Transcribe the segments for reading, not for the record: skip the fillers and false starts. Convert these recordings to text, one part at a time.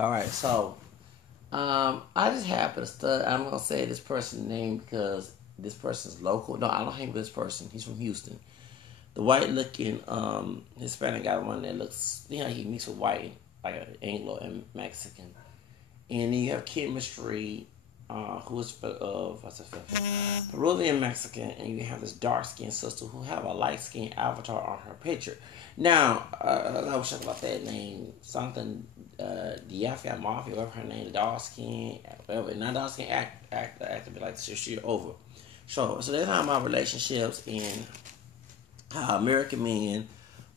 All right, so I just happened to study. I'm gonna say this person's name because this person's local. No, I don't hang with this person. He's from Houston. The white-looking Hispanic guy, one that looks, he mixed with white, like an Anglo and Mexican. And then you have chemistry, who is Peruvian Mexican, and you have this dark-skinned sister who have a light-skinned avatar on her picture. Now, I was talking about that name, something Diafia Mafia, whatever her name, dark-skinned, whatever. Not dark-skinned, act to be like she's over. So that's how my relationships and how American men,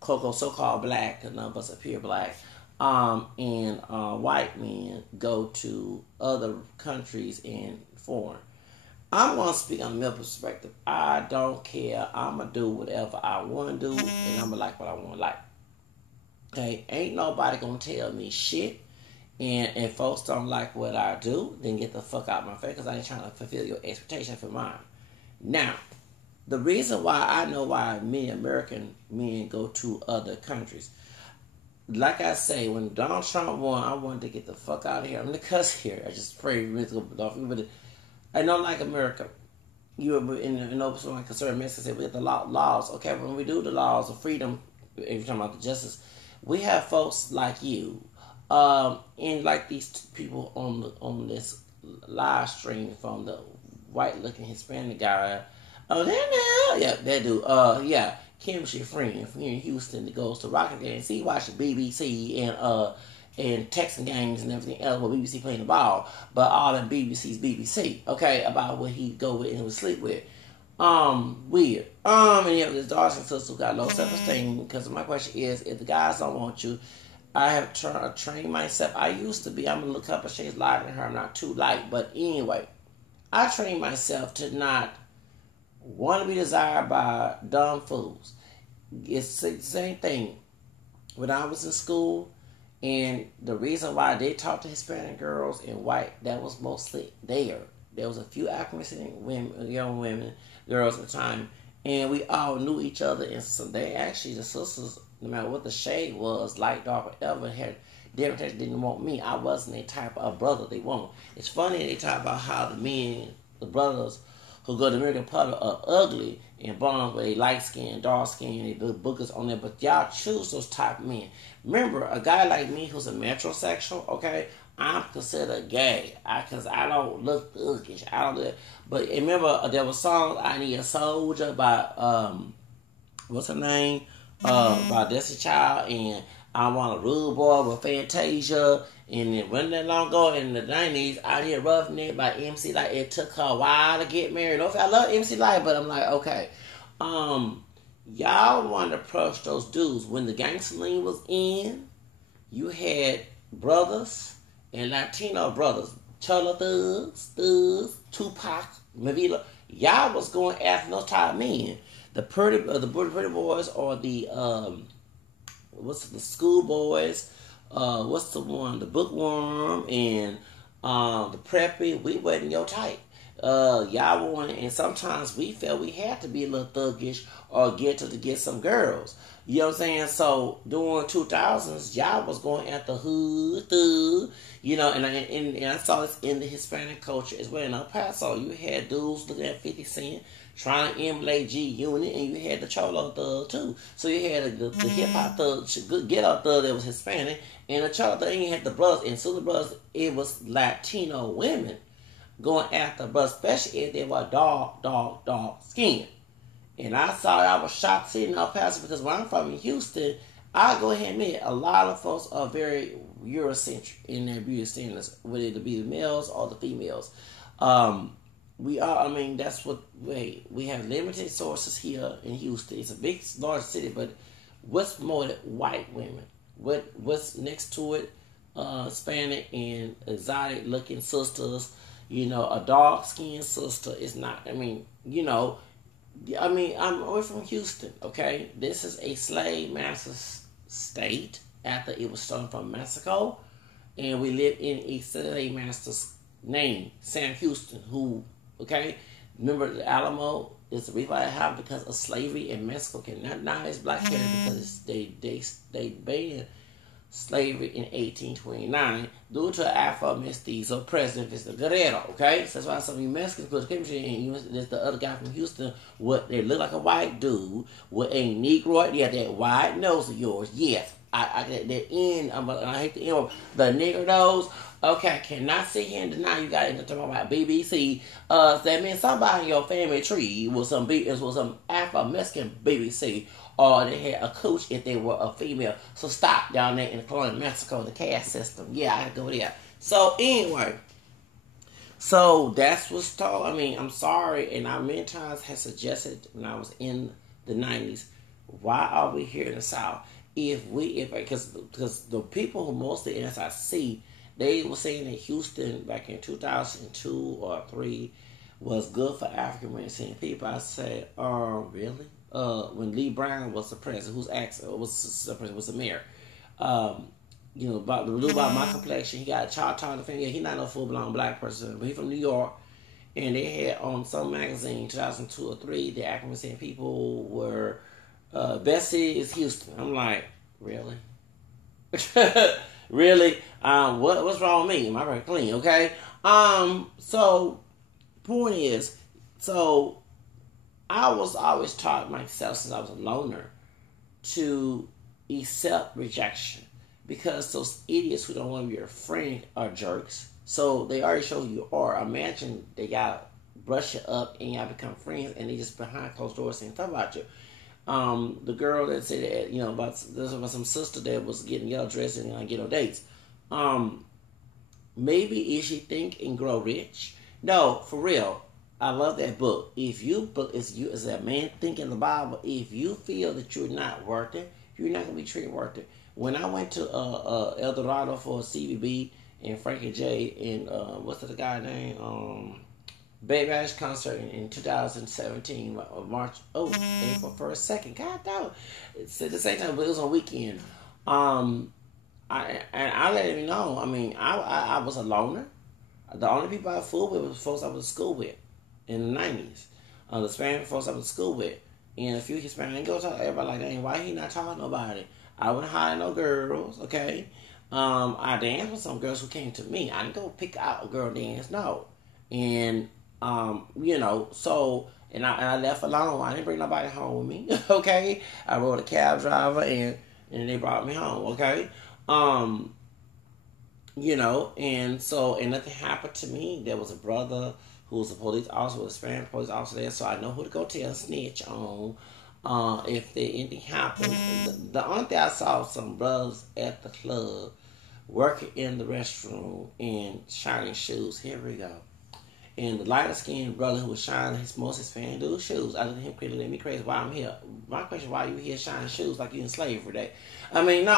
so-called black, because none of us appear black, and white men go to other countries and foreign. I'm going to speak on the male perspective. I don't care. I'm going to do whatever I want to do, and I'm going to like what I want to like. Okay? Ain't nobody going to tell me shit. And if folks don't like what I do, then get the fuck out of my face, because I ain't trying to fulfill your expectation for mine. Now, the reason why I know why many American men go to other countries, like I say, when Donald Trump won, I wanted to get the fuck out of here. I'm going to cuss here. I just pray but I don't like America. You know, someone concerned Mexico say we have the laws. Okay, when we do the laws of freedom, if you're talking about the justice, we have folks like you, and like these people on this live stream from the white-looking Hispanic guy. Oh, that now, yeah, that dude. Yeah, Kim's your friend from here in Houston that goes to Rocket games. He watches BBC and Texan games and everything else where BBC playing the ball, but all in BBC's BBC. Okay, about what he go with and would sleep with. Weird. And you have this Dawson sister who got low self-esteem. Because my question is, if the guys don't want you, I have trained myself. I used to be. I'm gonna look up a shades lighter than her. I'm not too light, but anyway, I trained myself to not want to be desired by dumb fools. It's the same thing. When I was in school, and the reason why I did talk to Hispanic girls and white, that was mostly there. There was a few African women, young women, girls at the time, and we all knew each other. And so they actually, the sisters, no matter what the shade was, light, dark, whatever, had different types, didn't want me. I wasn't a type of brother they want. It's funny they talk about how the men, the brothers who go to American Public are ugly and born with a light skin, dark skin, and the boogers on there, but y'all choose those type of men. Remember, a guy like me who's a metrosexual, okay, I'm considered gay because I don't look thuggish. I don't look, but remember, there was songs, I Need a Soldier by, what's her name? By Destiny Child, and I Want a Rude Boy with Fantasia. And it wasn't that long ago in the 90s, I did Roughneck by MC Light. It took her a while to get married. I love MC Light, but I'm like, okay. Y'all want to approach those dudes. When the gangster lean was in, you had brothers and Latino brothers. Cholo Thugs, Tupac, Mavila. Y'all was going after those type of men. The pretty boys or the, the schoolboys. What's the one? The bookworm and the preppy. We wasn't your type. Y'all wanted, and sometimes we felt we had to be a little thuggish or get to get some girls. You know what I'm saying? So during 2000s, y'all was going after hood thug. You know, and I saw this in the Hispanic culture as well. In El Paso, you had dudes looking at 50 Cent trying to emulate G Unit, and you had the Cholo Thug too. So you had the hip hop thug, good get up thug that was Hispanic, and the Cholo Thug, and you had the brothers, and so the brothers, it was Latino women going after brothers, especially if they were dark skin. And I was shocked seeing in El Paso because where I'm from in Houston, I go ahead and admit a lot of folks are very Eurocentric in their beauty standards, whether it be the males or the females. We are, that's what we have limited sources here in Houston. It's a big, large city, but what's promoted? White women. What's next to it? Hispanic and exotic looking sisters. You know, a dark skinned sister is not, I'm away from Houston, okay? This is a slave master state after it was stolen from Mexico. And we live in a slave master's name, Sam Houston, who, okay? Remember the Alamo is the reason why it happened because of slavery in Mexico. Now it's black hair because they banned slavery in 1829 due to an Afro-Mestizo president, Mr. Guerrero. Okay, so that's why some of you Mexicans put the picture in. There's the other guy from Houston. What they look like a white dude with a Negro. Yeah, that wide nose of yours. Yes, I get that in. I hate the end. The nigger nose. Okay, cannot sit here and deny you got to talk about BBC. That means somebody in your family tree was some Afro-Mexican BBC. Or they had a coach if they were a female. So stop down there in the colonial Mexico, the caste system. Yeah, I go there. So anyway, so that's what's told. I mean, I'm sorry, and I many times have suggested when I was in the 90s, why are we here in the South? Because the people who mostly in SIC, they were saying that Houston back in 2002 or 3 was good for African American people. I said, really? When Lee Brown was the president, whose accent was the mayor. About my complexion, he got a Choctaw in the family. He's not no full blown black person, but he's from New York. And they had on some magazine, 2002 or 3, the African American people were best city is Houston. I'm like, really? Really? What's wrong with me? Am I very clean? Okay. So point is, so I was always taught myself since I was a loner to accept rejection because those idiots who don't want to be your friend are jerks. So they already show who you are. Imagine they got brush you up and y'all become friends and they just behind closed doors saying stuff about you. The girl that said that, about some sister that was getting yellow dressed and not get no dates. Maybe is she think and grow rich? No, for real. I love that book. If you as a man thinking the Bible, if you feel that you're not worth it, you're not gonna be treated worth it. When I went to El Dorado for CBB and Frankie J and what's the guy name? Baby Ash concert in 2017, March, April 1st, 2nd. God damn. It's at the same time, but it was on weekend. I let him know. I mean, I was a loner. The only people I fooled with was folks I was to school with in the 90s. The Spanish folks I was to school with. And a few Hispanic, I didn't go talk to everybody like, dang, why he not talking to nobody? I wouldn't hire no girls, okay? I danced with some girls who came to me. I didn't go pick out a girl dance, no. And, so, and I left alone. I didn't bring nobody home with me, okay? I rode a cab driver and they brought me home, okay? And so, and nothing happened to me. There was a brother who was a police officer, a Spanish police officer there, so I know who to go tell snitch on if anything happened. The only thing I saw some brothers at the club working in the restroom in shining shoes. Here we go. And the lighter skinned brother who was shining his most Hispanic dude shoes. I looked at him crazy, let me crazy why I'm here. My question, why you here shining shoes like you in slavery day? I mean, no,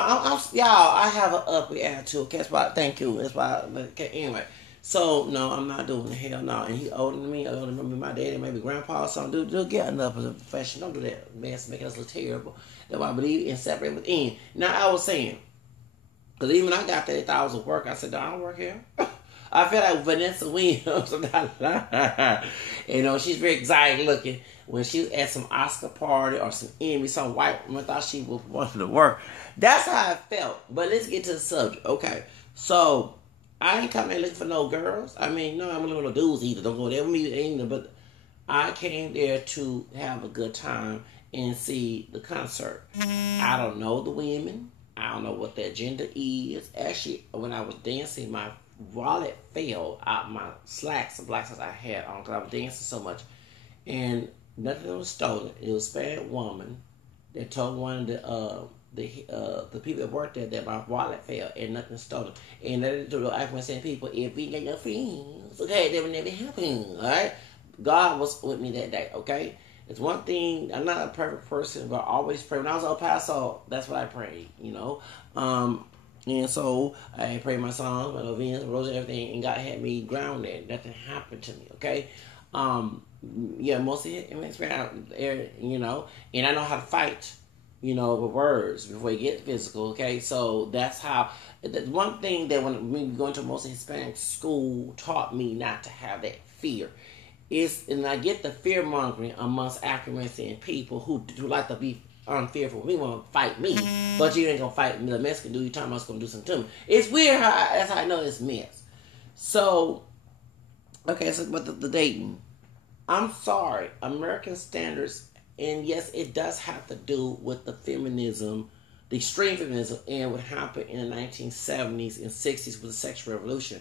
y'all, I have an uppy attitude. Okay, that's why, thank you. That's why, okay, anyway. So, no, I'm not doing the hell no. And he older than me, older than my daddy, maybe grandpa or something. Dude, get enough of a profession. Don't do that. Man, it's making us look terrible. That's why I believe in separate within. Now, I was saying, because even when I got there, they thought I was at work. I said, I don't work here. I feel like Vanessa Williams. She's very exotic looking. When she was at some Oscar party or some Emmy, some white woman thought she was wanting to work. That's how I felt. But let's get to the subject. Okay. So, I ain't coming looking for no girls. I mean, no, I'm looking for no dudes either. Don't go there with me either. But I came there to have a good time and see the concert. I don't know the women. I don't know what their gender is. Actually, when I was dancing, my wallet fell out my slacks, the black slacks I had on because I was dancing so much. And nothing was stolen. It was a Spanish woman that told one of the people that worked there that my wallet fell and nothing stolen. And they told the African people, if we get your friends, okay, that would never happen. Alright? God was with me that day, okay? It's one thing, I'm not a perfect person, but I always pray. When I was in El Paso, that's what I prayed, And so I prayed my songs, my novenas, rose, everything, and God had me grounded. Nothing happened to me, okay? Mostly in my experience, and I know how to fight, with words before you get physical, okay? So that's how, one thing that when we go into most Hispanic school taught me not to have that fear. And I get the fear mongering amongst African American people who like to be unfearful of me, want to fight me, but you ain't gonna fight me. The Mexican dude you talking about is gonna do something to me. It's weird how that's how I know it's mess. So, okay, so but the dating, I'm sorry, American standards, and yes, it does have to do with the feminism, the extreme feminism, and what happened in the 1970s and 60s with the sexual revolution.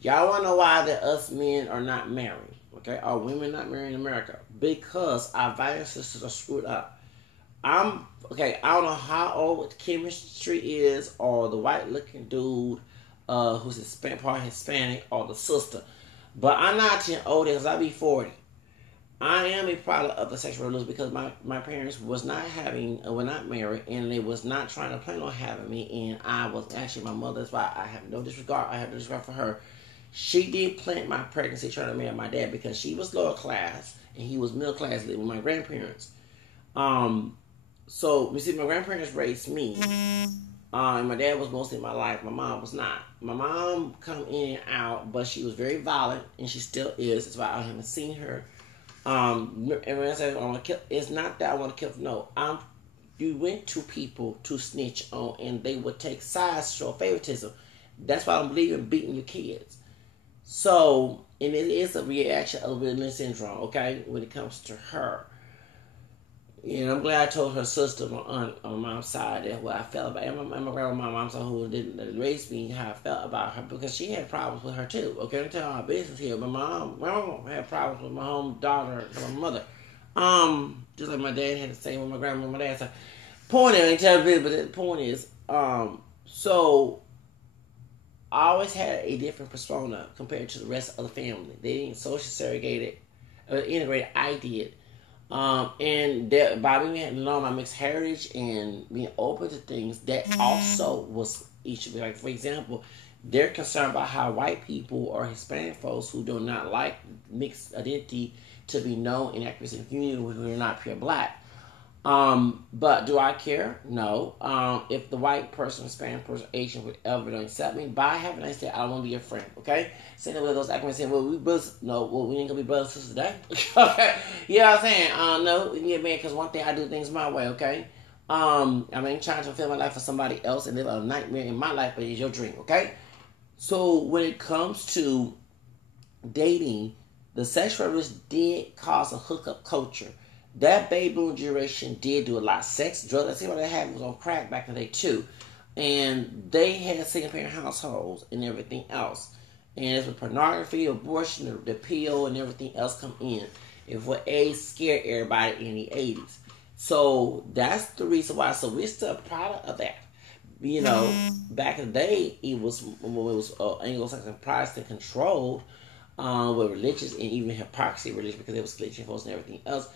Y'all want to know why that us men are not married? Okay, are women not married in America? Because our violence systems are screwed up. Okay. I don't know how old the chemistry is, or the white-looking dude who's Hispanic, part Hispanic, or the sister. But I'm not too old because I be 40. I am a product of the sexual revolution because my parents were not married, and they was not trying to plan on having me, and I was actually my mother. That's why I have no disregard. I have no disregard for her. She did plant my pregnancy trying to marry my dad because she was lower class and he was middle class living with my grandparents. So you see, my grandparents raised me, and my dad was mostly in my life. My mom was not. My mom come in and out, but she was very violent, and she still is. That's why I haven't seen her. And when I say I want to kill, it's not that I want to kill. No, you went to people to snitch on, and they would take sides to show favoritism. That's why I don't believe in beating your kids. So, and it is a reaction of Lynch syndrome, okay, when it comes to her. And I'm glad I told her sister, my aunt on my mom's side, that what I felt about, and my grandma on my mom's side, who didn't raise me, how I felt about her, because she had problems with her too. Okay, I'm telling her business here. But my mom had problems with my home daughter and my mother. Just like my dad had the same with my grandma and my dad. So, point is, I ain't telling you, but the point is, so I always had a different persona compared to the rest of the family. They didn't social segregate it, integrate it. I did. And that, by me having known my mixed heritage and being open to things, that also was issue. Like, for example, they're concerned about how white people or Hispanic folks who do not like mixed identity to be known and accurate in the community who are not pure black. But do I care? No. If the white person, Hispanic person, Asian, whatever don't accept me, by having I said I don't want to be your friend, okay? Same with those acronyms saying, well, we brothers. No, well, we ain't gonna be brothers and sisters today. Okay? You know what I'm saying? No, we can get mad because one thing I do things my way, okay? I ain't trying to fulfill my life for somebody else and live a nightmare in my life, but it's your dream, okay? So when it comes to dating, the sexual revolution did cause a hookup culture. That baby boom generation did do a lot of sex, drugs. I see what they had was on crack back in the day too. And they had single parent households and everything else. And it's with pornography, abortion, the pill, and everything else come in. It was AIDS scared everybody in the 80s. So that's the reason why. So we're still a product of that. You know, back in the day, it was Anglo-Saxon Protestant controlled with religious and even hypocrisy religion because they was glitching folks and everything else.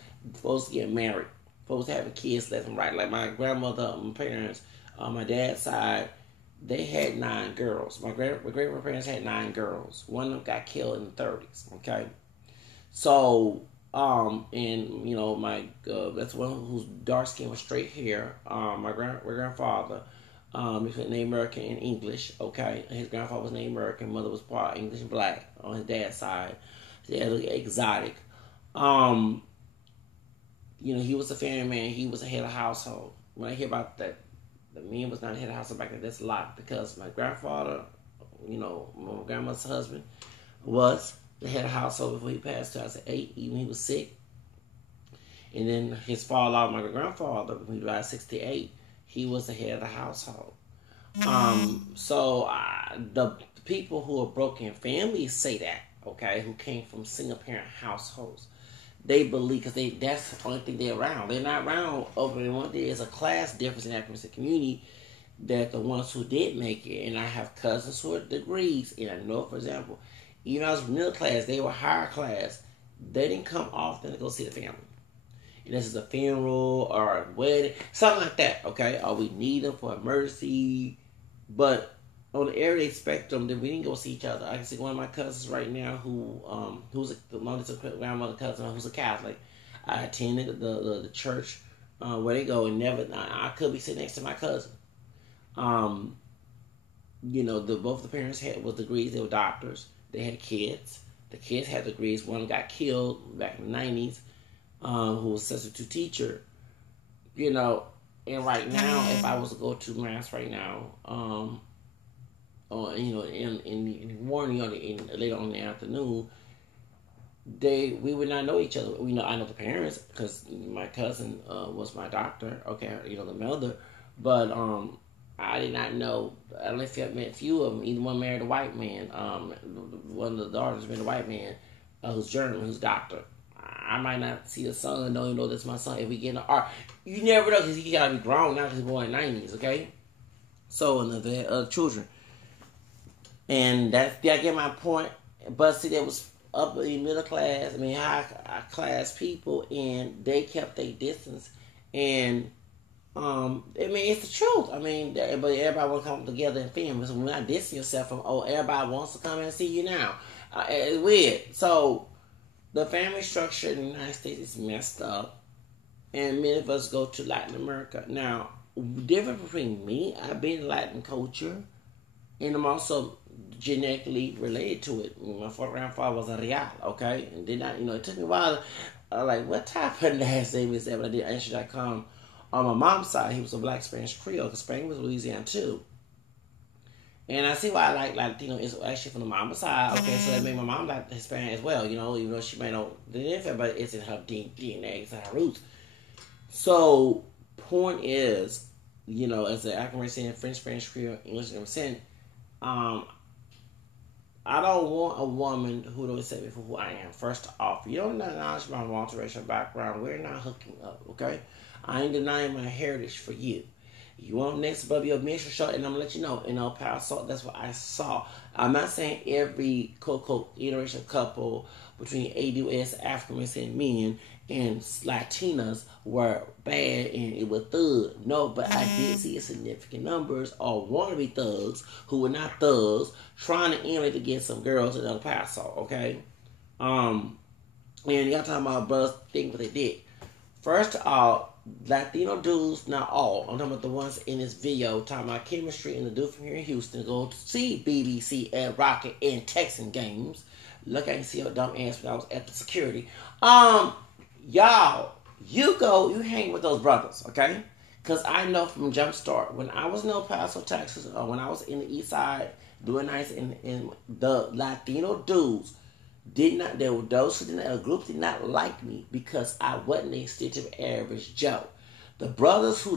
Folks getting married, folks having kids left and right. Like my grandmother, my parents, on my dad's side, they had 9 girls. My great-grandparents had 9 girls. One of them got killed in the 30s. Okay, so and you know that's one whose dark skin with straight hair. My grandfather, he was named American and English. Okay, his grandfather was named American. Mother was part English and black on his dad's side. They looked exotic. You know, he was a family man. He was a head of household. When I hear about that, the man was not a head of household back then. That's a lot because my grandfather, you know, my grandmother's husband, was the head of household before he passed 2008. Even he was sick. And then his father, my grandfather, when he died at 68, he was the head of the household. So the people who are broken families say that, okay, who came from single parent households. They believe, because that's the only thing they're around. They're not around over in one. There's a class difference in that community that the ones who did make it, and I have cousins who are degrees, and I know, for example, even though I was middle class, they were higher class. They didn't come often to go see the family. And this is a funeral or a wedding, something like that, okay? Or we need them for emergency. But on the everyday spectrum, then we didn't go see each other. I can see one of my cousins right now who's the longest grandmother cousin who's a Catholic. I attended the church where they go and never. I could be sitting next to my cousin. You know, both the parents was degrees. They were doctors. They had kids. The kids had degrees. One got killed back in the 90s. Who was a substitute teacher. you know, and right now, if I was to go to mass right now, or you know, in the morning or later on in the afternoon, we would not know each other. We know I know the parents because my cousin was my doctor. Okay, you know the mother, but I did not know. I only met a few of them. Either one married a white man. One of the daughters married a white man who's German, who's doctor. I might not see the son and don't even know that's my son. If we get in the art, you never know because he gotta be grown now because he's born in the 90s. Okay, so and the other children, and I get my point. But see, there was upper middle class, I mean high class people, and they kept their distance. And I mean it's the truth. I mean, but everybody want to come together and film. So when I distance yourself from, everybody wants to come and see you now. It's weird. So the family structure in the United States is messed up, and many of us go to Latin America. Now, different between me, I've been in Latin culture, and I'm also genetically related to it. My grandfather was a Real, okay? And then it took me a while. Like, what type of last name is that? But I did answer.com. On my mom's side, he was a black Spanish Creole, because Spain was Louisiana too. And I see why I like Latino is actually from the mama's side. Okay, so that made my mom like Hispanic as well, even though she may know the difference, but it's in her DNA, it's in her roots. So, point is, as an African saying French, Spanish, Creole, English, I'm saying, I don't want a woman who don't accept me for who I am. First off, you don't acknowledge my multiracial background. We're not hooking up, okay? I ain't denying my heritage for you. You want next above your mission show, and I'm gonna let you know. In El Paso, that's what I saw. I'm not saying every quote interracial couple between ADOS, African American men, and Latinas were bad and it was thugs. No, but I did see significant numbers of wannabe thugs who were not thugs trying to emulate to get some girls in El Paso. Okay, and y'all talking about brothers think what they did. First of all, Latino dudes, not all. I'm talking about the ones in this video talking about chemistry, and the dude from here in Houston go to see BBC and Rocket and Texan games. Look, I can see your dumb ass when I was at the security. Y'all, you hang with those brothers, okay? Because I know from Jumpstart, when I was in El Paso, Texas, or when I was in the East Side doing nice, and the Latino dudes there were those a group did not like me because I wasn't a stereotypical average Joe. The brothers who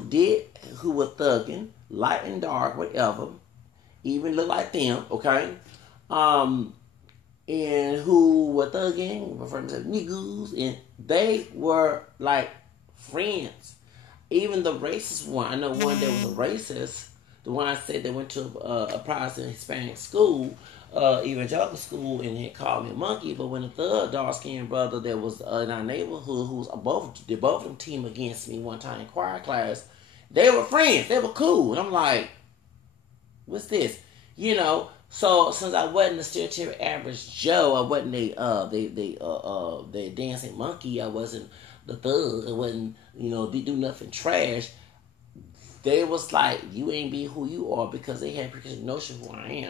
were thugging, light and dark, whatever, even look like them, okay? And who were thugging, referring to niggas, and they were like friends. Even the racist one, I know one that was a racist, the one I said that went to a Protestant Hispanic school, evangelical school, and he called me a monkey. But when the third dark-skinned brother that was in our neighborhood, who was both of them team against me one time in choir class, they were friends, they were cool, and I'm like, what's this? So since I wasn't a stereotypical average Joe, I wasn't the dancing monkey, I wasn't the thug, I wasn't do nothing trash. They was like, you ain't be who you are, because they had a notion who I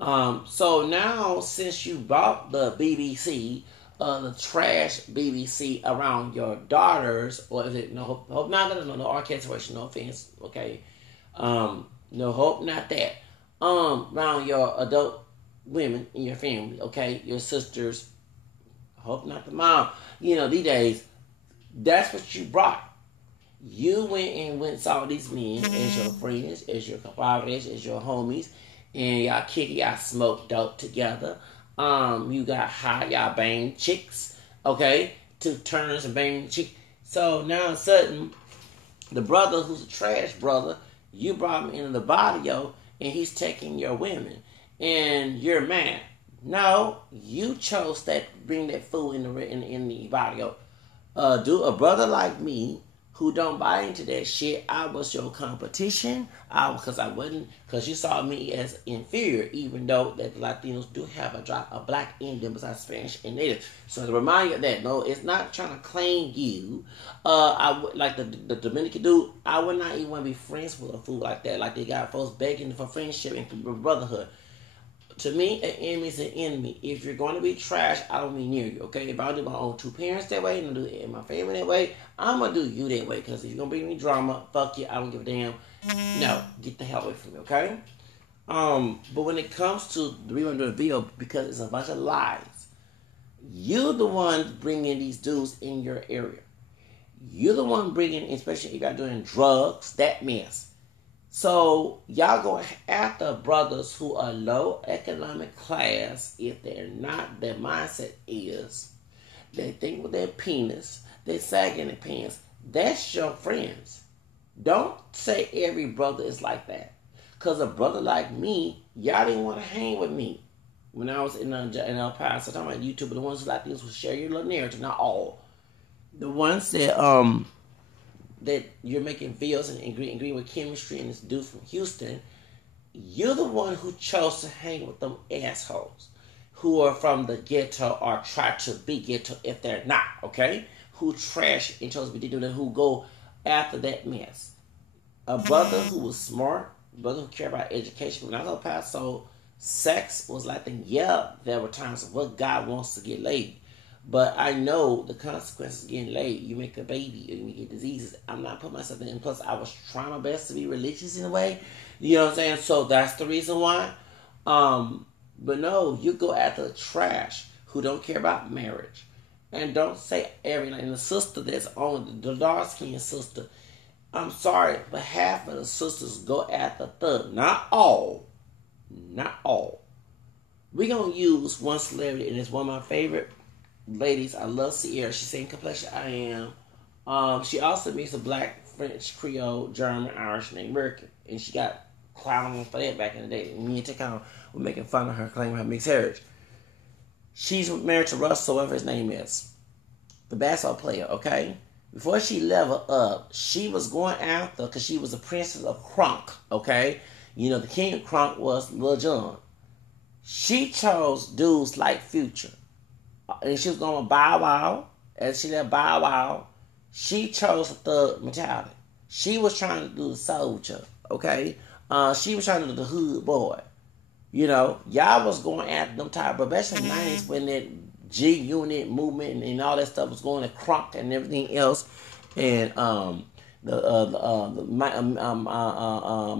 am. So now, since you bought the BBC, the trash BBC around your daughters, or is it no orchestration, no offense, okay? No hope, not that. Around your adult women in your family, okay? Your sisters, hope not the mom. These days, that's what you brought. You went saw these men as your friends, as your compadres, as your homies, and y'all smoked dope together. You got high, y'all banged chicks, okay? Took turns and banged chicks. So now, all of a sudden, the brother who's a trash brother, you brought him into the barrio, and he's taking your women, and you're mad. No, you chose bring that fool in the barrio. Do a brother like me who don't buy into that shit, I was your competition. Because you saw me as inferior, even though that the Latinos do have a black in them besides Spanish and Native. So to remind you of that, no, it's not trying to claim you. Like the Dominican dude, I would not even want to be friends with a fool like that. Like they got folks begging for friendship and for brotherhood. to me, an enemy is an enemy. If you're going to be trash, I don't be near you, okay? If I do my own two parents that way and I do my family that way, I'm going to do you that way. Because if you're going to bring me drama, fuck you, I don't give a damn. No, get the hell away from me, okay? But when it comes to the reason I'm doing a video, because it's a bunch of lies, you're the one bringing these dudes in your area. You're the one bringing, especially if you're doing drugs, that mess. So, y'all go after brothers who are low economic class if they're not, their mindset is, they think with their penis, they sag in their pants. That's your friends. Don't say every brother is like that. Because a brother like me, y'all didn't want to hang with me. When I was in El Paso, talking about YouTube, the ones who like this will share your little narrative, not all. The ones that you're making videos and agree with chemistry and this dude from Houston, you're the one who chose to hang with them assholes who are from the ghetto or try to be ghetto if they're not, okay? Who trash and chose to be ghetto, who go after that mess. A brother who was smart, a brother who cared about education. When I was El Paso, sex was like the, yeah, there were times of what God wants to get laid. But I know the consequences of getting laid. You make a baby, you get diseases. I'm not putting myself in. Plus, I was trying my best to be religious in a way. You know what I'm saying? So that's the reason why. But no, you go after the trash who don't care about marriage. And don't say everything. And the sister that's on, the dark-skinned sister, I'm sorry, but half of the sisters go after thug. Not all. Not all. We're going to use one celebrity, and it's one of my favorite ladies. I love Sierra. She's the same complexion I am. She also meets a black, French, Creole, German, Irish, and American. And she got clowned for that back in the day. And me and Takao were making fun of her, claiming her mixed heritage. She's married to Russell, whatever his name is. The basketball player, okay? Before she leveled up, she was going after, because she was a princess of Crunk, okay? You know, the king of Crunk was Lil Jon. She chose dudes like Future. And she was going to Bow Wow. As she left Bow Wow, she chose a thug mentality. She was trying to do the soldier, okay? She was trying to do the hood boy. You know, y'all was going after them type, but especially in the 90s when that G-Unit movement and all that stuff was going to Crunk and everything else. And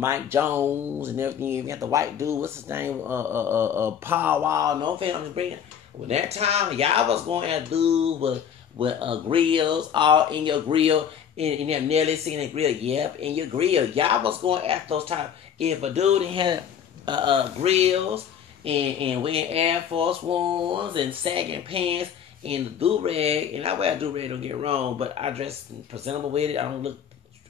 Mike Jones and everything. You got the white dude, what's his name? Paul Wall. No offense, I'm just bringing. When that time, y'all was going at dudes with grills all in your grill, and them nearly seen a grill. Yep, in your grill. Y'all was going after those type. If a dude had grills and wearing Air Force Ones and sagging pants and the do-rag, and I wear a do-rag, don't get wrong, but I dress presentable with it. I don't look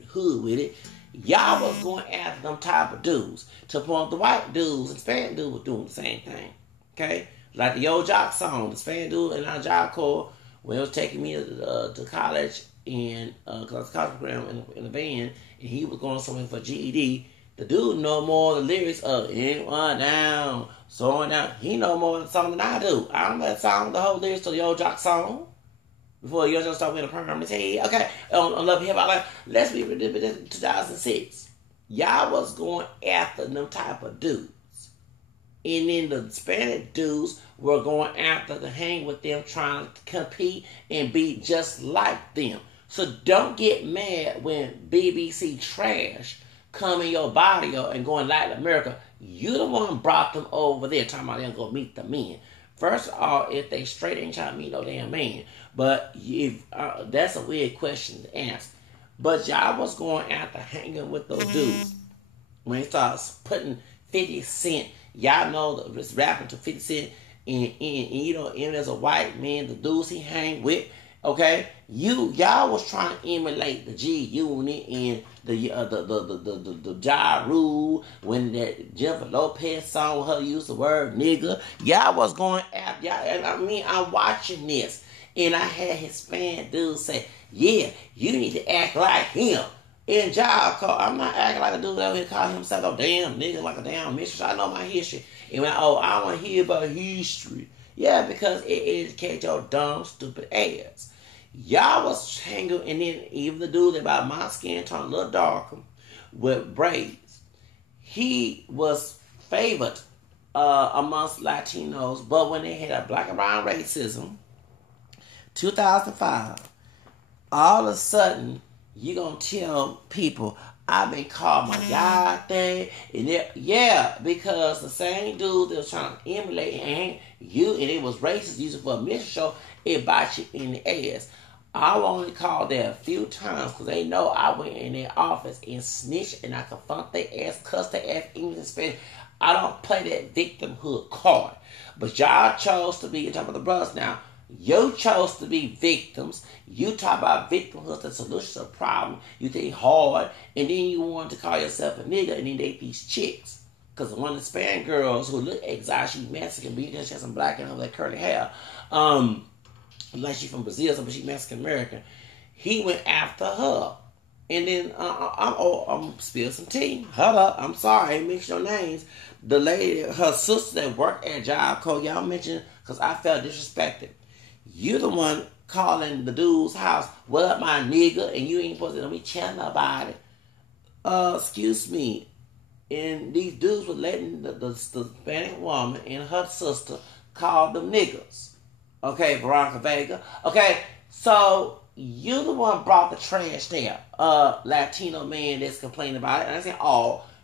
hood with it. Y'all was going after them type of dudes. To point the white dudes and Hispanic dudes were doing the same thing. Okay? Like the Yo Jock song, the Hispanic dude in our job corps, when it was taking me to college, and because I was college program in the band, and he was going somewhere for GED, the dude know more of the lyrics of "It Went Down," "Slowing Down." He know more of the song than I do. I don't know that song, the whole lyrics to the Yo Jock song. Before Yo Jock started with a permanent, hey, okay, on Love Hip Hop, like, let's be 2006. Y'all was going after them type of dudes. And then the Hispanic dudes were going after to hang with them, trying to compete and be just like them. So don't get mad when BBC trash come in your body and going like America. You the one brought them over there, talking about they're going to meet the men. First of all, if they straight ain't trying to meet no damn man. But if that's a weird question to ask. But y'all was going after hanging with those dudes. When he starts putting 50 Cent, y'all know it's rapping to 50 Cent, and you know, even as a white man, the dudes he hang with, okay, y'all was trying to emulate the G-Unit and the Ja Rule, when that Jennifer Lopez song with her used the word nigga. Y'all was going after y'all, and I mean, I'm watching this, and I had Hispanic dudes say, yeah, you need to act like him. And I'm not acting like a dude out here calling himself a damn nigga, like a damn mistress. I know my history. And when I want to hear about history. Yeah, because it educates your dumb, stupid ass. Y'all was hanging, and then even the dude about my skin tone a little darker with braids, he was favored amongst Latinos. But when they had a black and brown racism, 2005, all of a sudden, you going to tell people, I've been called my God thing. And yeah, because the same dude that was trying to emulate and you, and it was racist, using for a mission show, it bites you in the ass. I've only called there a few times because they know I went in their office and snitched and I confront their ass, cuss their ass, English and Spanish. I don't play that victimhood card. But y'all chose to be, you're talking about the brothers now, you chose to be victims. You talk about victimhood, the solution to a problem. You think hard, and then you want to call yourself a nigga, and then date these chicks. Because one of the Spanish girls who look exotic, she's Mexican, because she has some black in her, like curly hair. Like she's from Brazil, but she's Mexican American. He went after her. And then I'm spill some tea. Hold up, I'm sorry, I ain't mention no names. The lady, her sister that worked at Job Corps, y'all mentioned, because I felt disrespected. You the one calling the dude's house, what up, my nigga, and you ain't supposed to be chatting about it. Excuse me. And these dudes were letting the Hispanic woman and her sister call them niggas. Okay, Veronica Vega. Okay, so you the one brought the trash there. Latino man that's complaining about it. And I say,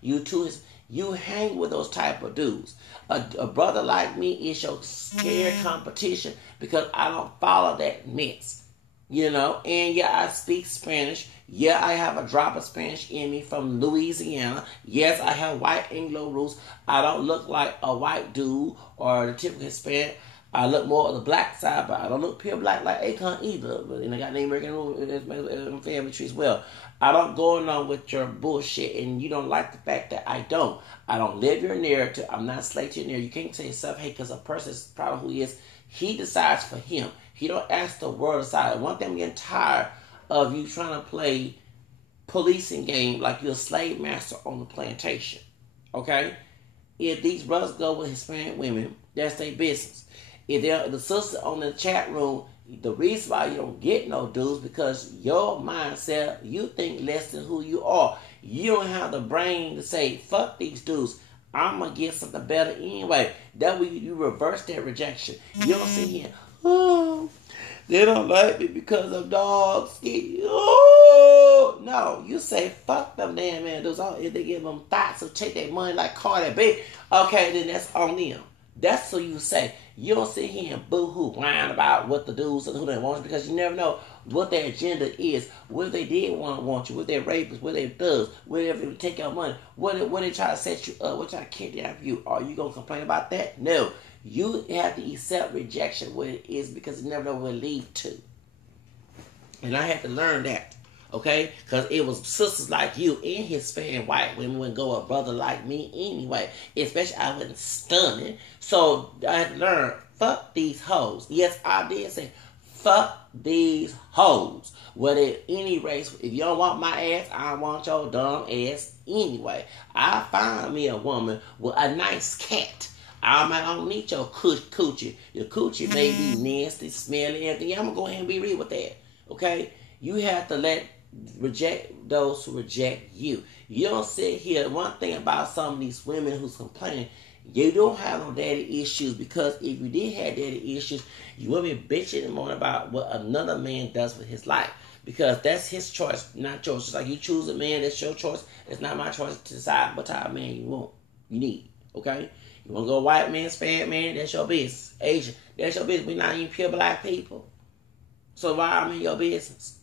you two is, you hang with those type of dudes. A brother like me is your scared competition because I don't follow that mess. You know, and yeah, I speak Spanish. Yeah, I have a drop of Spanish in me from Louisiana. Yes, I have white Anglo roots. I don't look like a white dude or the typical Hispanic. I look more on the black side, but I don't look pure black like Akon either. But I got the American family tree as well. I don't go along with your bullshit, and you don't like the fact that I don't. I don't live your narrative. I'm not slave to your narrative. You can't say yourself, hey, because a person is probably who he is. He decides for him. He don't ask the world to decide. One thing I'm getting tired of you trying to play policing game like you're a slave master on the plantation. Okay? If these brothers go with Hispanic women, that's their business. If they're the sister on the chat room, the reason why you don't get no dudes because your mindset, you think less than who you are. You don't have the brain to say, fuck these dudes. I'm going to get something better anyway. That way you reverse that rejection. You don't sit here, oh, they don't like me because I'm dog skin. Oh, no. You say, fuck them damn man dudes. If they give them thoughts or take their money like Cardi B, okay, then that's on them. That's what you say. You don't sit here and boo-hoo, whine about what the dudes and who they want because you never know what their agenda is. What if they did want you, what they're rapists, what they thugs, what if they take your money, what they try to set you up, what try to kidnap you. Are you going to complain about that? No. You have to accept rejection where it is because you never know where it leads to. And I had to learn that. Okay? Because it was sisters like you and Hispanic white women wouldn't go a brother like me anyway. Especially I wasn't stunning. So I had to learn, fuck these hoes. Yes, I did say, fuck these hoes. Whether any race, if you don't want my ass, I don't want your dumb ass anyway. I find me a woman with a nice cat. I don't need your coochie. Your coochie may be nasty, smelly, everything. I'm going to go ahead and be real with that. Okay? You have to reject those who reject you. You don't sit here. One thing about some of these women who's complaining, you don't have no daddy issues because if you did have daddy issues, you wouldn't be bitching more about what another man does with his life because that's his choice, not yours. Just like you choose a man, that's your choice. It's not my choice to decide what type of man you need. Okay? You want to go white man, Hispanic man, that's your business. Asian, that's your business. We're not even pure black people. So why I'm in your business?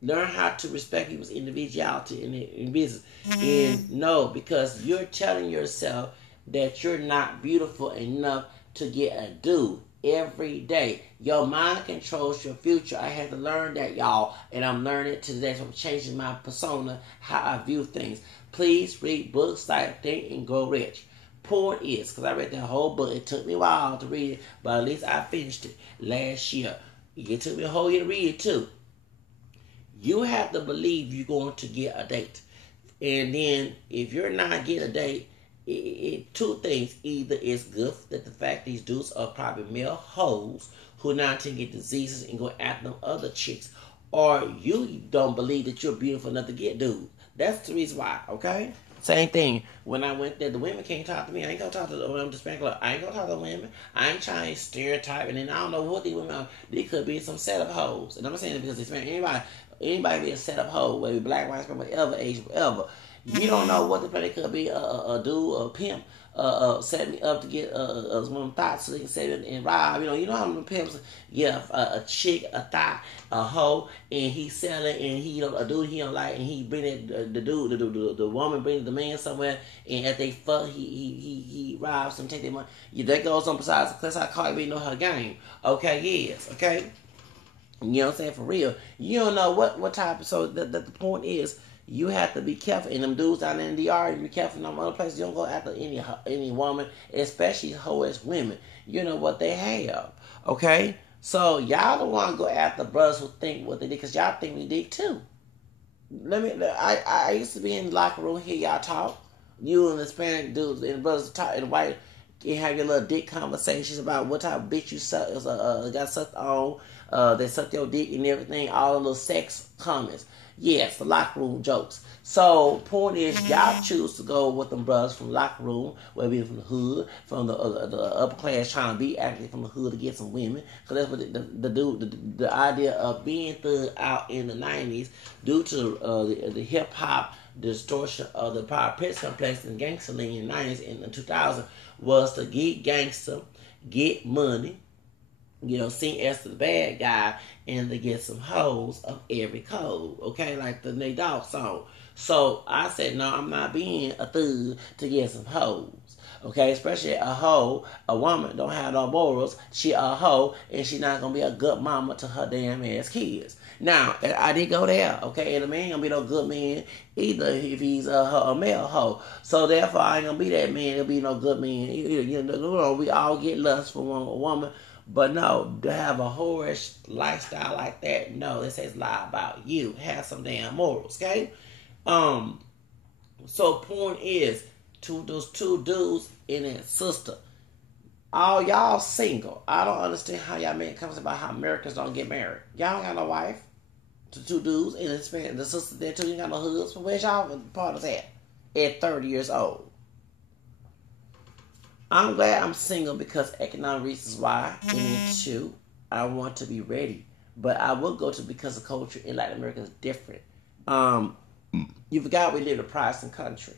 Learn how to respect people's individuality in business. And no, because you're telling yourself that you're not beautiful enough to get a dude every day. Your mind controls your future. I had to learn that, y'all. And I'm learning it today. So I'm changing my persona, how I view things. Please read books like Think and Grow Rich. Poor is, because I read that whole book. It took me a while to read it, but at least I finished it last year. It took me a whole year to read it too. You have to believe you're going to get a date. And then if you're not getting a date, two things. Either it's good that the fact these dudes are probably male hoes who not to get diseases and go after them other chicks. Or you don't believe that you're beautiful enough to get dudes. That's the reason why, okay? Same thing. When I went there, the women can't talk to me. I ain't gonna talk to the Hispanic club. I ain't gonna talk to the women. I ain't trying to stereotype. And then I don't know what these women are. They could be some setup hoes. And I'm not saying it because anybody be a setup hoe, whether black, white, Hispanic, whatever age, whatever. You don't know what the play could be. A dude, a pimp, set me up to get one of them thoughts so they can set it and rob. You know how many pimps get a chick, a thought, a hoe, and he sell it, and he a dude he don't like, and he bring it the woman bring the man somewhere, and if they fuck, he robs them, take their money. Yeah, that goes on besides. That's how Cardi B know her game. Okay, yes, okay. You know what I'm saying? For real. You don't know what type of, so the point is, you have to be careful. And them dudes down in the DR, you be careful in them other places. You don't go after any woman, especially hoish women. You know what they have. Okay? So y'all don't want to go after brothers who think what they did, because y'all think we did too. I used to be in the locker room, hear y'all talk. You and the Hispanic dudes and brothers talk, and white, you have your little dick conversations about what type of bitch you got sucked on. They sucked your dick and everything. All the little sex comments. Yes, the locker room jokes. So, point is, y'all choose to go with them brothers from the locker room, whether it be from the hood, from the upper class, trying to be actually from the hood to get some women. Because that's what the idea of being thug out in the 90s, due to the hip hop distortion of the power prince complex and gangster lean in the 90s and the 2000s, was to get gangster, get money, sing as the bad guy, and to get some hoes of every code, okay, like the Nate Dogg song. So I said, no, I'm not being a thug to get some hoes, okay, especially a woman don't have no morals. She a hoe, and she not gonna be a good mama to her damn ass kids. Now, I did go there, okay, and a man ain't gonna be no good man either if he's a male hoe. So therefore, I ain't gonna be that man. It'll be no good man. We all get lust for one woman. But no, to have a whorish lifestyle like that, no, this says lie about you. Have some damn morals, okay? So point is, to those two dudes and that sister, all y'all single. I don't understand how y'all make comments about how Americans don't get married. Y'all don't got no wife. To two dudes and the sister there too. You got no husband. Where's y'all partners at 30 years old? I'm glad I'm single because economic reasons why. And two, I want to be ready. But I will go to because the culture in Latin America is different. You forgot we live in a Protestant country.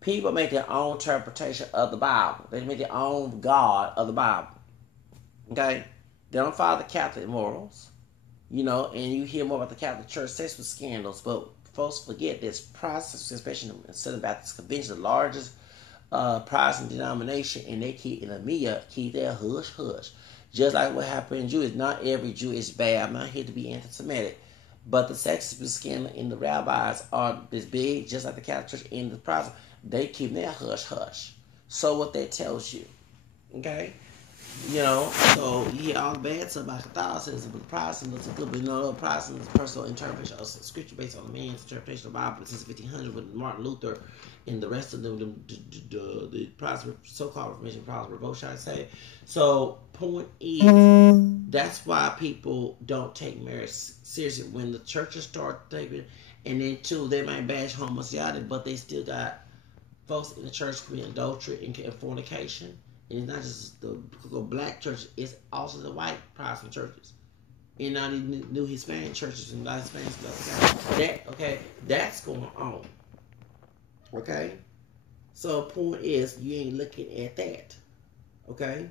People make their own interpretation of the Bible. They make their own God of the Bible. Okay? They don't follow the Catholic morals. And you hear more about the Catholic Church sex with scandals. But folks forget this Protestants, especially in the Southern Baptist Convention, the largest Protestant denomination, and they keep their hush hush. Just like what happened in Jews. Not every Jew is bad. I'm not here to be anti-Semitic. But the sexist scandal in the rabbis are this big, just like the Catholic Church in the Protestant. They keep their hush hush. So what that tells you, okay? So all the bad stuff about Catholicism, but the Protestant is good. But the Protestant is personal interpretation of scripture based on the man's interpretation of the Bible since 1500 with Martin Luther and the rest of them, the Protestant, so-called Reformation Protestant revolt, should I say. So point is, that's why people don't take marriage seriously when the churches start taking it. And then too, they might bash homosexuality, but they still got folks in the church committing adultery and fornication. And it's not just the black church, it's also the white Protestant churches. And now the new Hispanic churches and Latin Hispanic stuff. That's going on. Okay? So the point is, you ain't looking at that. Okay?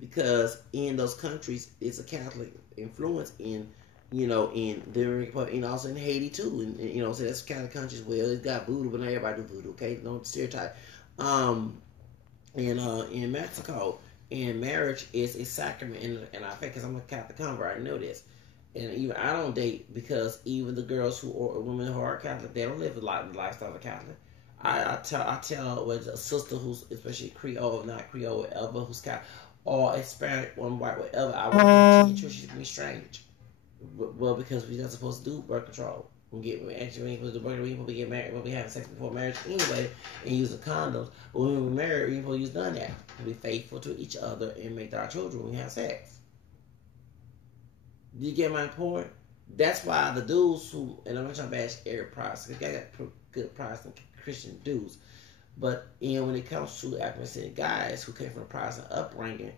Because in those countries, it's a Catholic influence in the Dominican Republic, and also in Haiti too. And so that's the kind of countries where it's got voodoo, but not everybody do voodoo, okay? Don't stereotype. In Mexico, and marriage is a sacrament, and I think because I'm a Catholic convert, I know this. And even I don't date because even the girls women who are Catholic, they don't live the lifestyle of a Catholic. I tell with a sister who's especially Creole, not Creole, whatever, who's Catholic, or Hispanic, one white, whatever. I want to teach her to be strange. Well, because we're not supposed to do birth control. We ain't supposed to do birth control. We ain't supposed to get married. We'll be having sex before marriage anyway, and use the condoms. But when we're married, we ain't supposed to use none of that. We'll be faithful to each other and make our children when we have sex. Do you get my point? That's why the dudes who, and I'm not trying to bash every Protestant, I got good Protestant Christian dudes. But when it comes to African guys who came from a Protestant upbringing,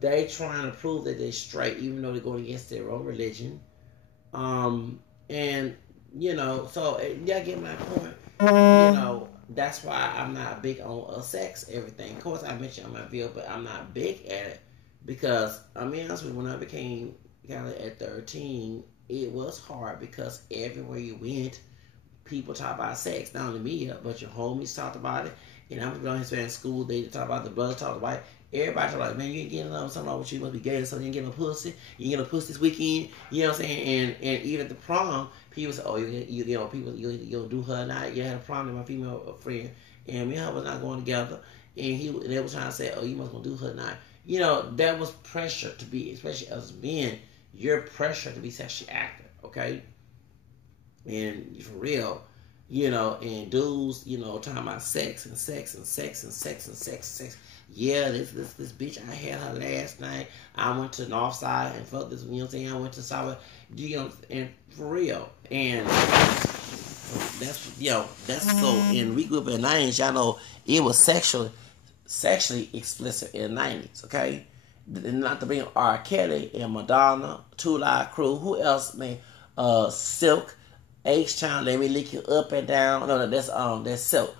they trying to prove that they're straight, even though they're going against their own religion. And so y'all get my point. That's why I'm not big on sex, everything. Of course, I mentioned on my video, but I'm not big at it because I'm being honest with you. When I became kind of at 13, it was hard because everywhere you went, people talk about sex. Not only me, but your homies talked about it. And I'm going in school, they talk about the brothers talk about it. Everybody talk like, man, you ain't getting something wrong with you. You must be gay or something. You ain't getting no pussy. You ain't getting no pussy this weekend. You know what I'm saying? And even at the prom, people say, oh, people, you'll do her night. You had a prom with my female friend. And me and her was not going together. And they were trying to say, oh, you must gonna do her night. That was pressure to be, especially as men, you're pressure to be sexually active, okay? And for real, and dudes, talking about sex. Yeah, this bitch, I had her last night. I went to North Side and fucked this, you know what I'm saying? I went to South, and for real. And that's so, and we grew up in the 90s, y'all know it was sexually explicit in the 90s, okay? Not to bring R. Kelly and Madonna, Two Live Crew, who else, man? Silk, H-Town, Let Me Lick You Up and Down. No, that's Silk.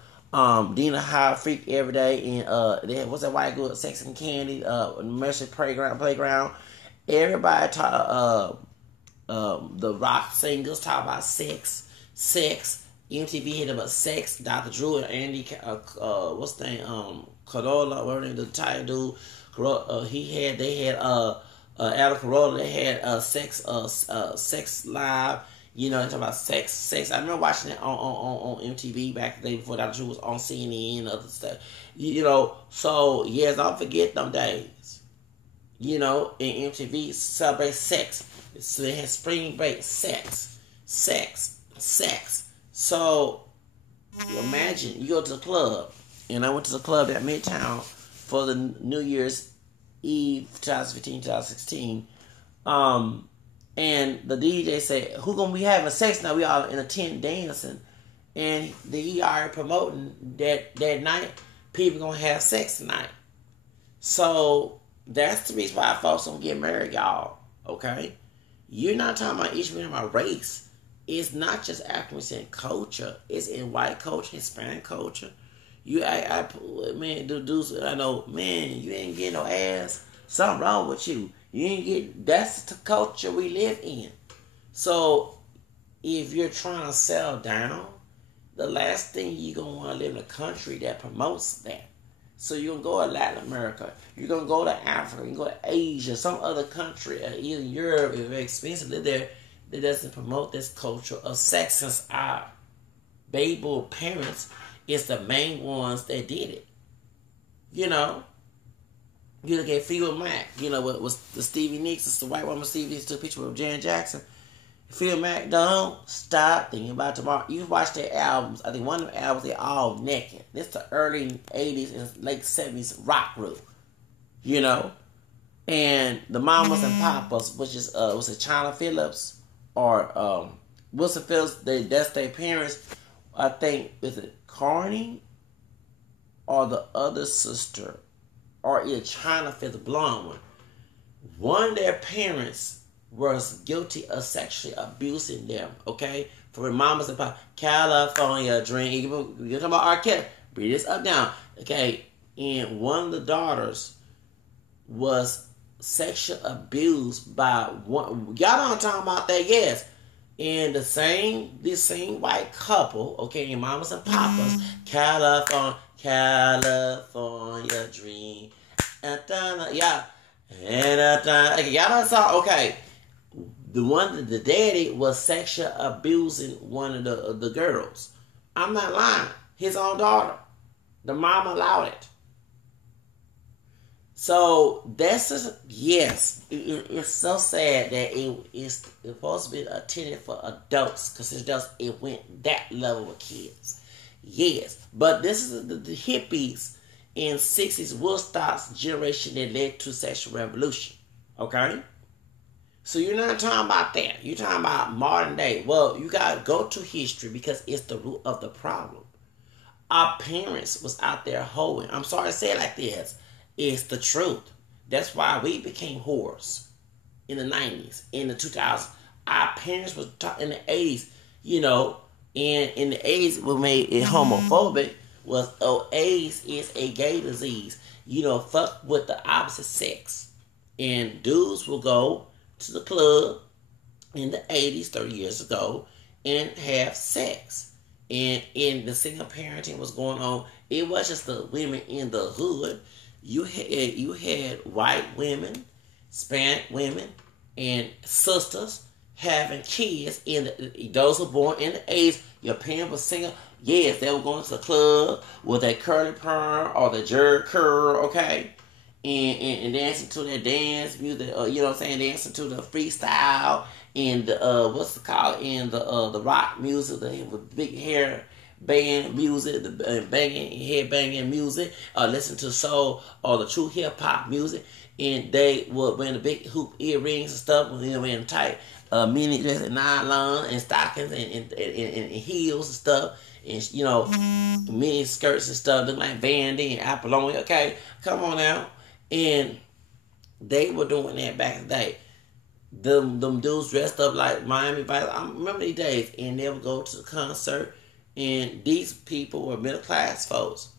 Dina High Freak Every Day, and what's that white girl, Sex and Candy, Mercy Playground. Everybody talk, the rock singers talk about sex. MTV hit about sex. Dr. Drew and Andy, what's the name, Corolla, whatever the title dude, they had Adam Carolla, they had sex live. They talk about sex. I remember watching it on MTV back the day before Dr. Drew was on CNN and other stuff. So yes, don't forget them days. In MTV celebrate sex. So they had spring break, sex. So imagine you go to the club, and I went to the club at Midtown for the New Year's Eve 2015, 2016. And the DJ said, who gonna be having sex now? We all in a tent dancing. And he already promoting that night, people gonna have sex tonight. So that's the reason why folks don't get married, y'all. Okay? You're not talking about each man about race. It's not just African culture. It's in white culture, Hispanic culture. Man, dudes, I know, man, you ain't getting no ass. Something wrong with you. That's the culture we live in. So if you're trying to settle down, the last thing you're going to want to live in a country that promotes that. So you're going to go to Latin America. You're going to go to Africa. You can go to Asia, some other country, even Europe, if it's expensive to live there, that doesn't promote this culture of sex, since our baby parents is the main ones that did it. You look at Fleetwood Mac, what was the Stevie Nicks, it's the white woman Stevie Nicks took a picture of Janet Jackson. Fleetwood Mac, don't stop thinking about tomorrow. You watch their albums, I think one of the albums, they're all naked. This the early 80s and late 70s rock group, And the Mamas and Papas, which is, was it China Phillips or Wilson Phillips, that's their parents. I think, is it Carney or the other sister? Or either China Phillips, the blonde one. One of their parents was guilty of sexually abusing them, okay? For Mamas and Papas, California Dream. You're talking about R. Kelly. Read this up down, okay? And one of the daughters was sexually abused by one. Y'all don't talk about that, yes. And this same white couple, okay, and Mamas and Papas, California Dream. Yeah. And y'all done saw, okay. The daddy was sexually abusing one of the girls. I'm not lying. His own daughter. The mom allowed it. So that's just, yes, it's so sad that it's supposed to be intended for adults, because it went that level with kids. Yes, but this is the hippies in 60s Woodstock's generation that led to sexual revolution. Okay? So you're not talking about that. You're talking about modern day. Well, you gotta go to history because it's the root of the problem. Our parents was out there hoeing. I'm sorry to say it like this. It's the truth. That's why we became whores in the 90s, in the 2000s. Our parents was taught in the 80s, you know, and in the 80s what made it homophobic was, oh, AIDS is a gay disease. You know, fuck with the opposite sex. And dudes will go to the club in the 80s, 30 years ago, and have sex. And in the single parenting was going on, it was just the women in the hood. You had white women, Hispanic women, and sisters having kids those who were born in the 80s. Your parents were single. Yes, they were going to the club with that curly perm or the jerk curl, okay? And dancing to that dance music, you know what I'm saying, dancing to the freestyle and what's it called, and the rock music, the big hair band music, the banging, head banging music, listen to soul or the true hip hop music, and they would wear the big hoop earrings and stuff, when they were wearing tight mini dress and nylon and stockings and heels and stuff, and you know, mini skirts and stuff, look like Vandy and Apollonia. Okay, come on now. And they were doing that back in the day. Them dudes dressed up like Miami Vice. I remember these days. And they would go to the concert. And these people were middle class folks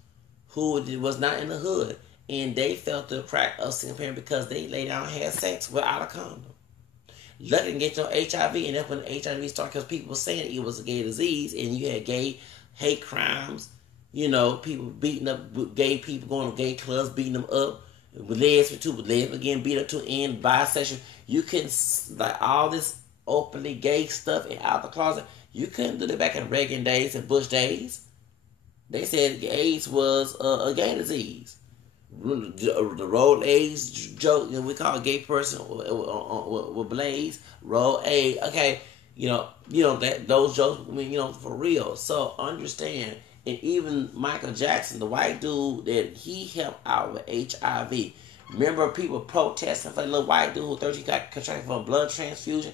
who was not in the hood. And they felt the crack of single parent because they lay down and had sex without a condom. Lucky to get your HIV. And that's when HIV started, because people were saying it was a gay disease. And you had gay hate crimes. You know, people beating up gay people, going to gay clubs, beating them up. With lesbian too, with lesbian again, beat up to end, bisexual. You couldn't, like all this openly gay stuff and out the closet, you couldn't do that back in Reagan days and Bush days. They said AIDS was a gay disease. The road AIDS joke, you know, we call a gay person with Blaze, road AIDS. Okay, you know that those jokes, I mean, you know, for real. So understand. And even Michael Jackson, the white dude that he helped out with HIV. Remember people protesting for the little white dude who 13 got contracted for a blood transfusion?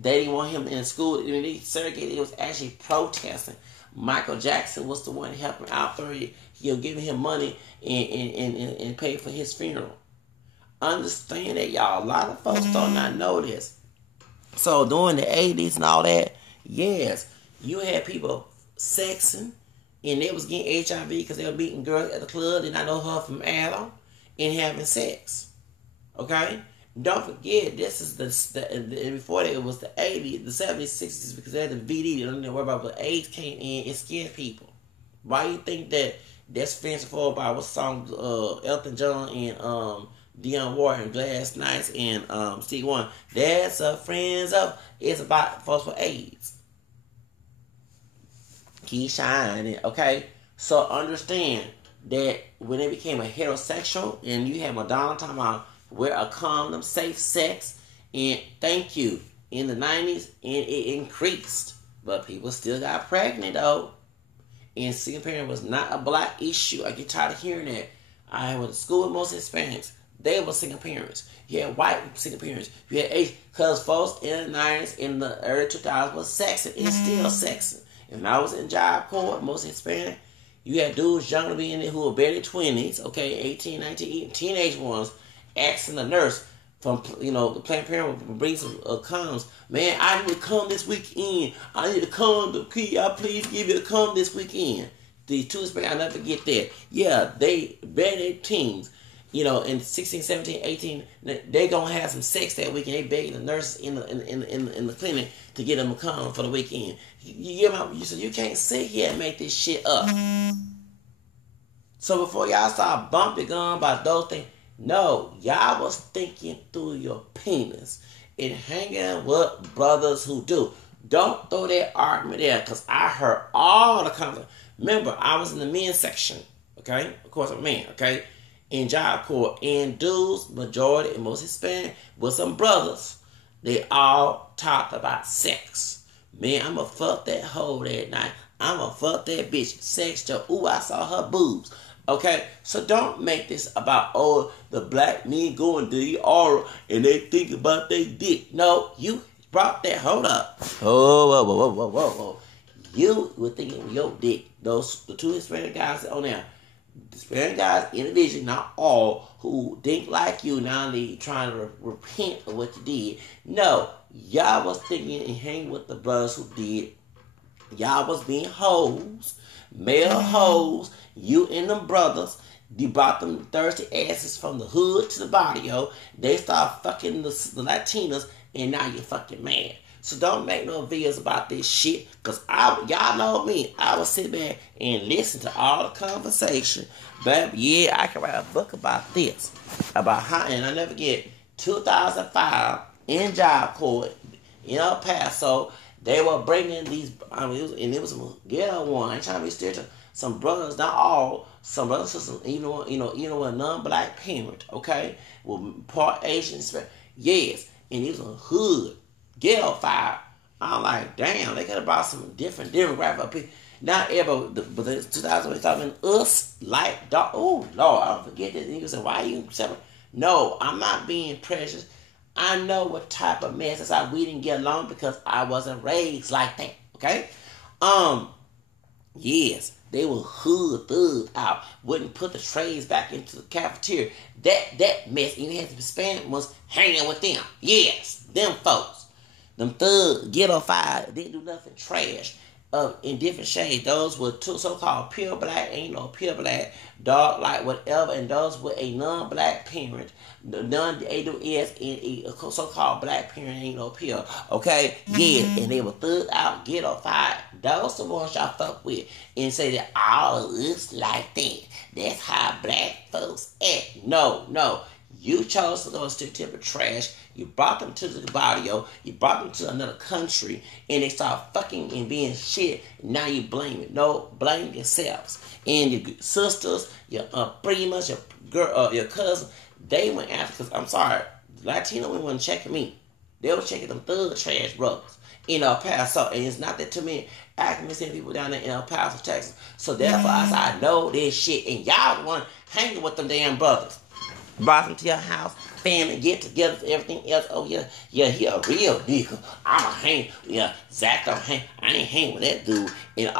They didn't want him in school. I mean, they segregated. It was actually protesting. Michael Jackson was the one helping out 30, you know, giving him money and pay for his funeral. Understand that, y'all. A lot of folks do not know this. So during the 80s and all that, yes, you had people sexing. And they was getting HIV because they were meeting girls at the club. Did not know her from Adam, and having sex. Okay? Don't forget, this is before that, it was the 80s, the 70s, 60s, because they had the VD. They don't need to worry about, but AIDS came in, it scared people. Why you think that's fanciful about what song Elton John and Dionne Warwick and Glass Nights and Steve Wonder, that's a friends of, it's about folks with AIDS. Keep shining, okay? So understand that when they became a heterosexual, and you had Madonna talking about wear a condom, safe sex, and thank you, in the 90s, and it increased. But people still got pregnant, though. And single parent was not a black issue. I get tired of hearing that. I went to school with most Hispanics. They were single parents. You had white single parents. You had Asian. Because folks in the 90s, in the early 2000s, was sexing. It's still sexing. And when I was in Job Corps, most Hispanic, you had dudes younger than me in there who were barely 20s, okay, 18, 19, teenage ones, asking the nurse from, you know, the Planned Parenthood would bring some condoms. Man, I need to come this weekend. I need a condom. Can y'all please give you a condom this weekend? These two Hispanic, I'll never forget that. Yeah, they barely teens. You know, in 16, 17, 18, they gonna have some sex that weekend. They begging the nurses in the clinic to get them a condom for the weekend. You can't sit here and make this shit up. So before y'all start bumping gun about those things, no, y'all was thinking through your penis and hanging with brothers who do. Don't throw that argument there, because I heard all the comments. Remember, I was in the men's section, okay? Of course, I'm a man, okay? In Job Corps, and dudes, majority and most Hispanic, with some brothers, they all talked about sex. Man, I'ma fuck that hoe that night. I'ma fuck that bitch. Sex joke. Ooh, I saw her boobs. Okay, so don't make this about, oh, the black men going to the aura and they think about their dick. No, you brought that. Hold up. Oh, whoa, whoa, whoa, whoa, whoa, whoa. You were thinking of your dick. Those the two Hispanic guys on there. Hispanic guys, in addition, not all, who think like you, now they trying to repent of what you did. No, y'all was thinking and hanging with the brothers who did. Y'all was being hoes, male hoes. You and them brothers, you brought them thirsty asses from the hood to the barrio. They start fucking the Latinas, and now you're fucking mad. So don't make no videos about this shit, cause y'all know me. I will sit back and listen to all the conversation. But yeah, I can write a book about this, about how, and I never get 2005 in Job Corps in El Paso. They were bringing these, it was a ghetto one. I ain't trying to be stereotypical. Some brothers, not all, some brothers, some, even with a non-black parent, okay, with part Asian, yes, and it was a hood ghetto fire. I'm like, damn, they could have brought some different demographic up here. Not ever, but the 2000 talking us like dog. Oh Lord, I don't forget this. And you say, why you separate? No, I'm not being precious. I know what type of mess. That's why we didn't get along, because I wasn't raised like that. Okay? Yes, they were hood thugs out. Wouldn't put the trays back into the cafeteria. That mess. And you had the Hispanic ones hanging with them. Yes, them folks. Them thugs, ghetto fire, didn't do nothing trash. In different shades. Those were two so-called pure black, ain't no pure black, dark light, whatever, and those with a non-black parent, non-AWS, and a so-called black parent, ain't no pure. Okay? Yeah, and they were thugged out, ghetto fire. Those the ones y'all fuck with and say that all of us like that. That's how black folks act. No. You chose to go stereotypical trash. You brought them to the barrio. You brought them to another country, and they start fucking and being shit. Now you blame it. No, blame yourselves and your sisters, your primas, your girl, your cousin. They went after. Because I'm sorry, Latino women weren't checking me. They were checking them thug trash brothers in El Paso, and it's not that too many activists and people down there in El Paso, Texas. So therefore, I know this shit, and y'all the one hanging with them damn brothers. Brought them to your house, family, get together, everything else. Oh, yeah, he a real nigga. I'ma hang, Zach don't hang. I ain't hang with that dude. And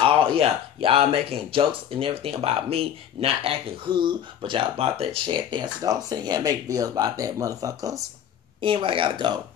y'all making jokes and everything about me, not acting hood, but y'all bought that shit there. So don't sit here and make videos about that, motherfuckers. Anybody gotta go.